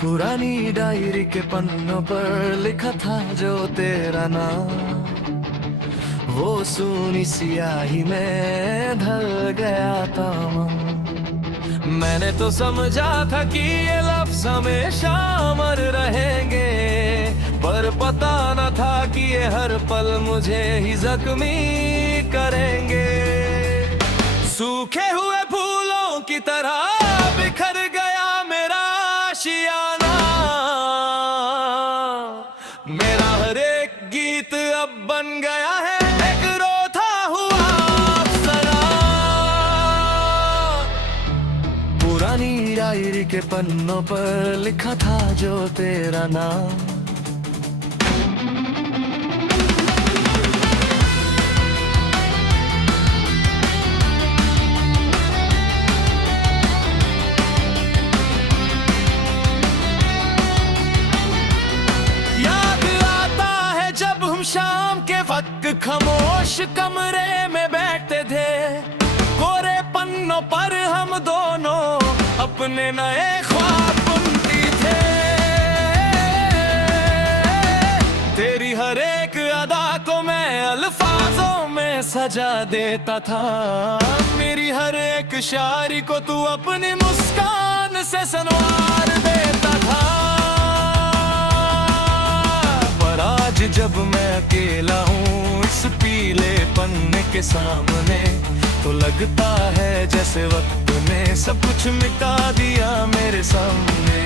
पुरानी डायरी के पन्नों पर लिखा था जो तेरा नाम, वो सूनी सियाही में ढल गया था। मैंने तो समझा था कि ये लफ्ज़ हमेशा अमर रहेंगे, पर पता न था कि ये हर पल मुझे ही जख्मी करेंगे। सूखे हुए फूलों की तरह बिखर गया मेरा आशियाना, मेरा हर एक गीत अब बन गया है एक रोता हुआ अफसाना। पुरानी डायरी के पन्नों पर लिखा था जो तेरा नाम, शाम के वक्त खामोश कमरे में बैठते थे, कोरे पन्नों पर हम दोनों अपने नए ख्वाब बुनती थे। तेरी हर एक अदा को मैं अल्फाजों में सजा देता था, मेरी हर एक शायरी को तू अपनी मुस्कान से संवार देता था। जब मैं अकेला हूँ इस पीले पन्ने के सामने, तो लगता है जैसे वक्त ने सब कुछ मिटा दिया मेरे सामने।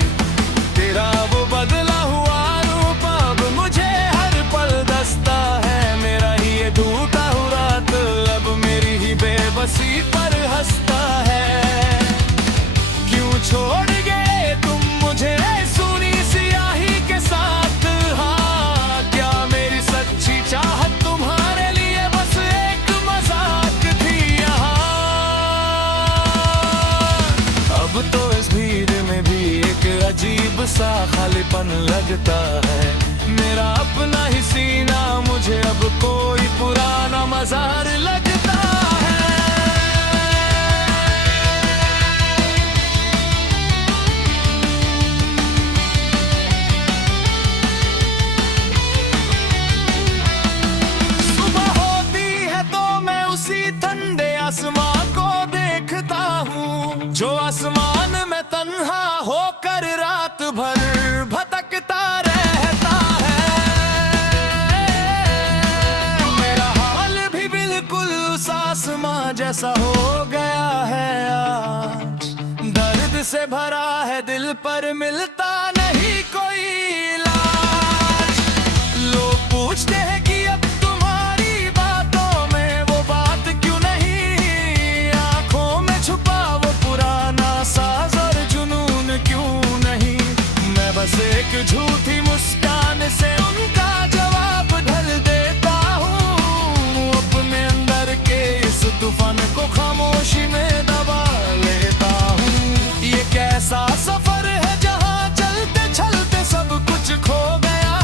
तेरा वो बदला हुआ रूप अब मुझे हर पल दस्ता है, मेरा ही ये टूटा हुआ दिल अब मेरी ही बेबसी पर हंसता है। क्यों छोड़ गए तुम मुझे सूनी सियाही के साथ, चाहत तुम्हारे लिए बस एक मजाक थी यहाँ। अब तो इस भीड़ में भी एक अजीब सा खालीपन लगता है, मेरा अपना ही सीना मुझे अब कोई पुराना मजार लगता है। आसमां को देखता हूँ, जो आसमान में तन्हा होकर रात भर भटकता रहता है। मेरा हाल भी बिल्कुल उस आसमां जैसा हो गया है आज, दर्द से भरा है दिल पर मिलता नहीं कोई इलाज। लोग पूछते हैं कि अब तुम्हारी बातों में वो बात क्यों नहीं, वो पुराना साज और जुनून क्यों नहीं। मैं बस एक झूठी मुस्कान से उनका जवाब ढल देता हूँ, अपने अंदर के इस तूफान को खामोशी में दबा लेता हूँ। ये कैसा सफर है जहाँ चलते चलते सब कुछ खो गया,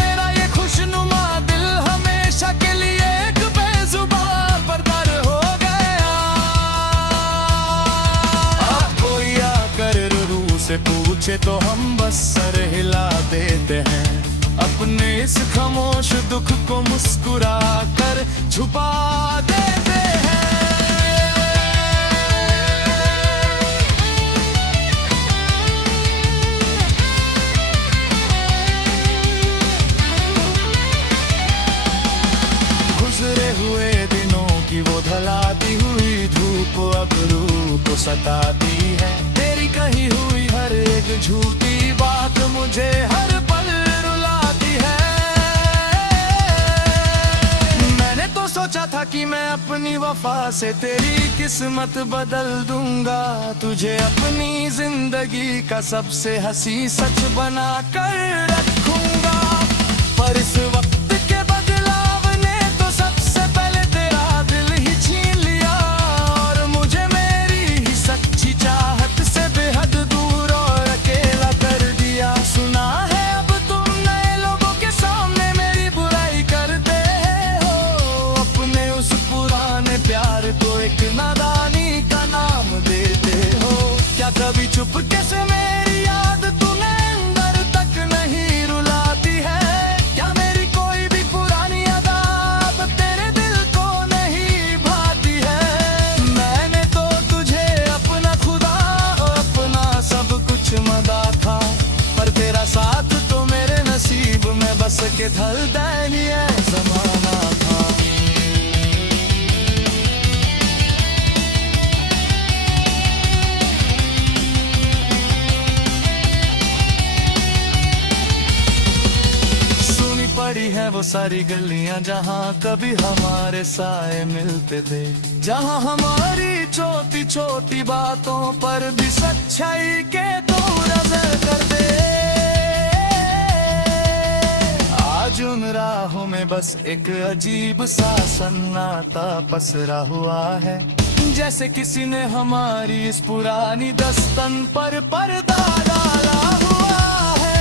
मेरा ये खुशनुमा दिल हमेशा के लिए एक बेजुबान पर्दार हो से पूछे तो हम बस सर हिला देते हैं, अपने इस खामोश दुख को मुस्कुरा कर छुपा देते हैं। गुजरे हुए दिनों की वो ढलाती हुई धूप अब रूह को सताती है, तेरी कही हुई हर एक झूठी बात मुझे हर पल रुलाती है। मैंने तो सोचा था कि मैं अपनी वफा से तेरी किस्मत बदल दूंगा, तुझे अपनी जिंदगी का सबसे हंसी सच बना कर रखूंगा। पर इस वक्त के बदलाव ने तो सबसे पहले तेरा दिल ही छीन लिया, और मुझे मेरी ही सच्ची चाहत से बेहद दूर और अकेला कर दिया। सुना है अब तुम नए लोगों के सामने मेरी बुराई करते हो, अपने उस पुराने प्यार को एक ना चुपके से मेरी याद तूने अंदर तक नहीं रुलाती है। क्या मेरी कोई भी पुरानी याद अब तेरे दिल को नहीं भाती है। मैंने तो तुझे अपना खुदा और अपना सब कुछ मदा था, पर तेरा साथ तो मेरे नसीब में बस के ढल दैनिये जमाना था। सुनी पड़ी है वो सारी गलियां जहाँ कभी हमारे साए मिलते थे, जहाँ हमारी छोटी छोटी बातों पर भी सच्चाई के तो नजर कर दे। आज उन राहों में बस एक अजीब सा सन्नाटा पसरा हुआ है, जैसे किसी ने हमारी इस पुरानी दस्तन पर पर्दा डाला हुआ है।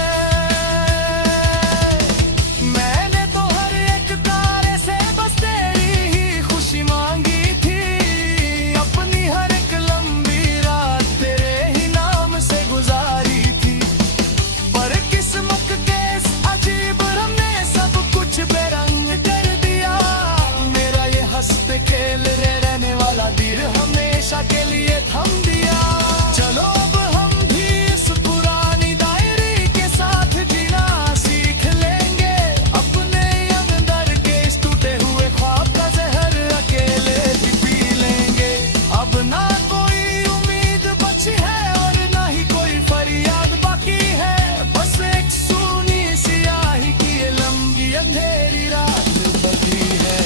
मैंने तो हर एक तारे से बस तेरी ही खुशी मांगी थी, अपनी हर एक लंबी रात तेरे ही नाम से गुजारी थी। पर किस्मत के इस अजीब रंग ने सब कुछ बेरंग कर दिया। मेरा ये हंसते खेल रहने वाला दिल हमेशा के लिए थम दिया। चलो अब हम भी इस पुरानी डायरी के साथ जीना सीख लेंगे, अपने अंदर के इस टूटे हुए ख्वाब का जहर अकेले भी पी लेंगे। अब ना कोई उम्मीद बची है और ना ही कोई फरियाद बाकी है, बस एक सूनी सियाही की ये लंबी अंधेरी रात बची है।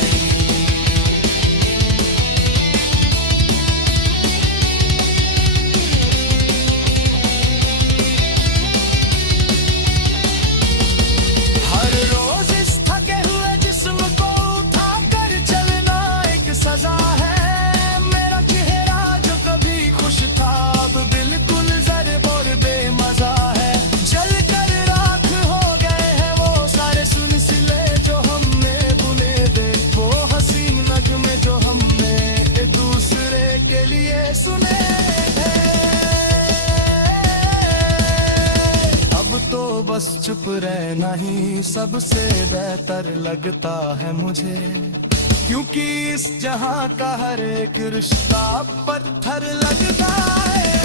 हर रोज इस थके हुए जिस्म को उठाकर चलना एक सजा है। मेरा चेहरा जो कभी खुश था अब बिल्कुल ज़र्ब और बेमजा है। जल कर राख हो गए हैं वो सारे सिलसिले जो हमने बुने थे, वो हसीन नगमे जो हमने एक दूसरे के लिए सुने थे। अब तो बस चुप रहना ही सबसे बेहतर लगता है मुझे, क्योंकि इस जहां का हर एक रिश्ता पत्थर लगता है।